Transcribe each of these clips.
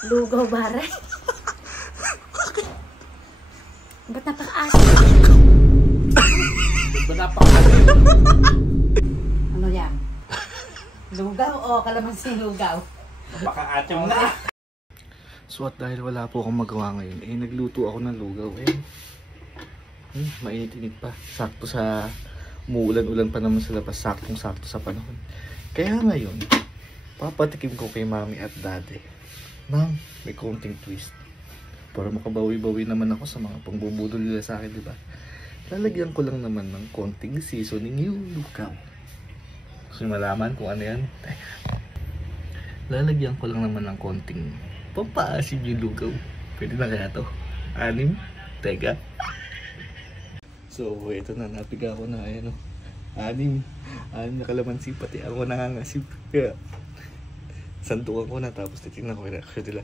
Lugaw bare. Ba't napaka-asin? Ba't napaka-asin? Ano yan? Lugaw o kalamansi lugaw? Napaka-asim na. So at dahil wala po akong magawa ngayon, eh nagluto ako ng lugaw. Mainit-init pa. Sakto sa umuulan-ulan pa naman sa labas. Saktong-sakto sa panahon. Kaya ngayon, papatikim ko kay mami at daddy ng may konting twist. Para makabawi-bawi naman ako sa mga pangbubudol nila sa akin, di ba? Lalagyan ko lang naman ng konting seasoning yung lugaw. Gusto nyo malaman kung ano yan? Lalagyan ko lang naman ng konting pampaasim yung lugaw. Pwede na kaya to? 6? Teka. So, ito na. Napiga ko na. Ayan o. 6 na kalamansi. Pati ako nangangasip. Kaya, sandukan ko na. Tapos titignan ko yung reaction nila.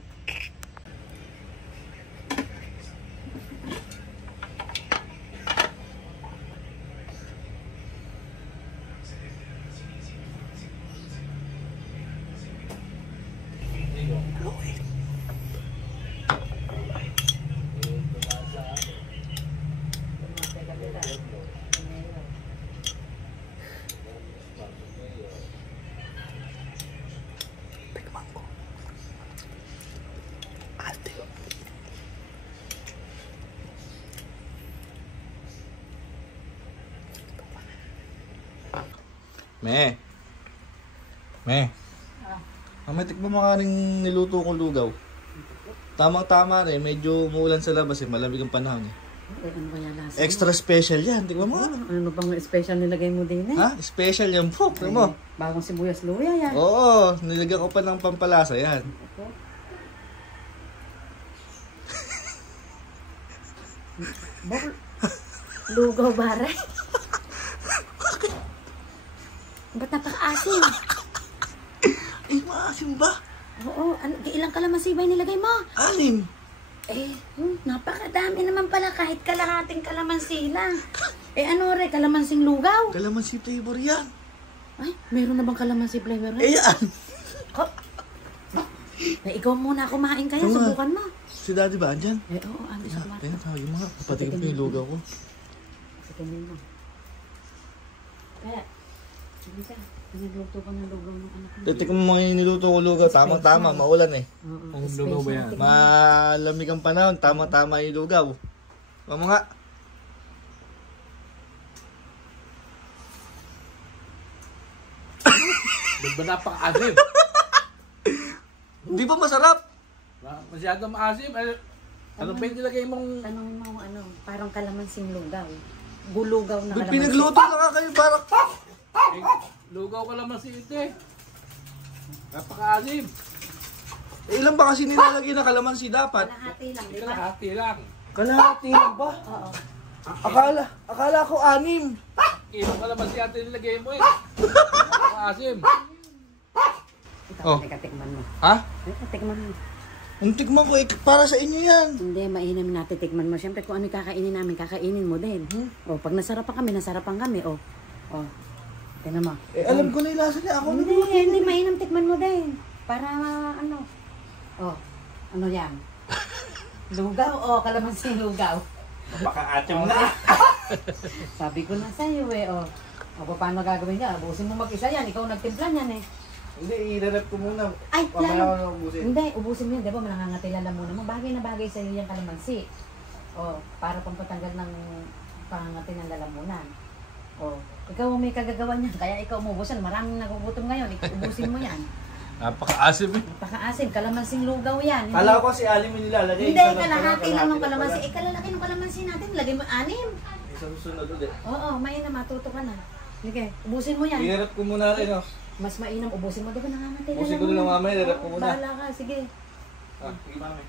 Mamay, tikman mo ka rin niluto kong lugaw. Tamang-tama rin, medyo umuulan sa labas malamig ang panahon Ano ba yan lasa? Extra special yan, tikman mo nga. Ano bang special nilagay mo din eh? Ha? Special yan po, tikman mo. Bagong sibuyas luya yan. Oo, nilagyan ko pa ng pampalasa yan. Lugaw bare. Ba't napaka-asin? Eh, maasim ba? Oo, ilang kalamansi ba yung nilagay mo? 6. Napakadami naman pala kahit kalahating kalamansi lang. Ano re, kalamansing lugaw? Kalamansi flavor yan. Ay, meron na bang kalamansi flavor? Eh yan. Ikaw muna kumain kaya, subukan mo. Si daddy ba andyan? Oo, ando sa kwarto. Tawagin mo nga, patikim ko yung lugaw ko. Patikim mo. Kaya, hindi ka. Nagluto ko ng lugaw ng anak mo. Titikman mo yung niluto ko lugaw, tamang-tama, maulan Ang lugaw ba yan? Malamig ang panahon, tamang-tama yung lugaw. Vamo nga. Ba't ba napaka-asim? Hindi ba masarap? Masyadong maasim. Ano pa yung nilagay mong... Tanongin mo parang kalamansing lugaw. Gulugaw na kalamansi. Pinagluto na nga kayo, parang... Lugaw ka naman si ito eh. Napaka-asim. Ilan ba kasi nilalagay na kalamansi dapat? Kalahati lang, di ba? Kalahati lang. Kalahati lang ba? Oo. Akala ko 6. Ilang ka naman si ate nilagay mo eh. Napaka-asim. Ikaw, teka-tikman mo. Ha? Teka-tikman mo. Ang tikman ko, para sa inyo yan. Hindi, mainam natin tikman mo. Siyempre, kung ano kakainin namin, kakainin mo din. Pag nasarapan kami, tingnan mo. Alam ko na yung lasa niya. Ako Hindi, mainam tikman mo din. Para, ano yan? Lugaw o kalamansi lugaw? Napaka-asim na. Sabi ko na sa'yo paano gagawin niya? Ubusin mo mag-isa yan. Ikaw nagtimpla niyan eh. Hindi, i-rep ko muna. Ay, Mamaya ubusin. Hindi, ubusin mo yun. Di ba, manangatilala muna mo. Bagay na bagay sa'yo yung kalamansi. Para pampatanggal ng pangangati ng lalamunan. Ikaw ang may kagagawa niyan. Kaya ikaw umubusan. Maraming nagugutom ngayon. Ubusin mo yan. Napaka-asim eh. Napaka-asim. Kalamansing lugaw yan. Kala ko si Alim yung nilalagay. Hindi, kalahati lang ng kalamansi. Kalalaki ng kalamansi natin. Lagay mo 6. Isang susunod ulit. Oo, mainam. Matuto ka na. Sige, ubusin mo yan. I-rep ko muna rin, Mas mainam, ubusin mo. Di ba nangangatila? Ubusin ko na lang mamaya, i-rep ko muna. Bahala ka, sige. Sige mami.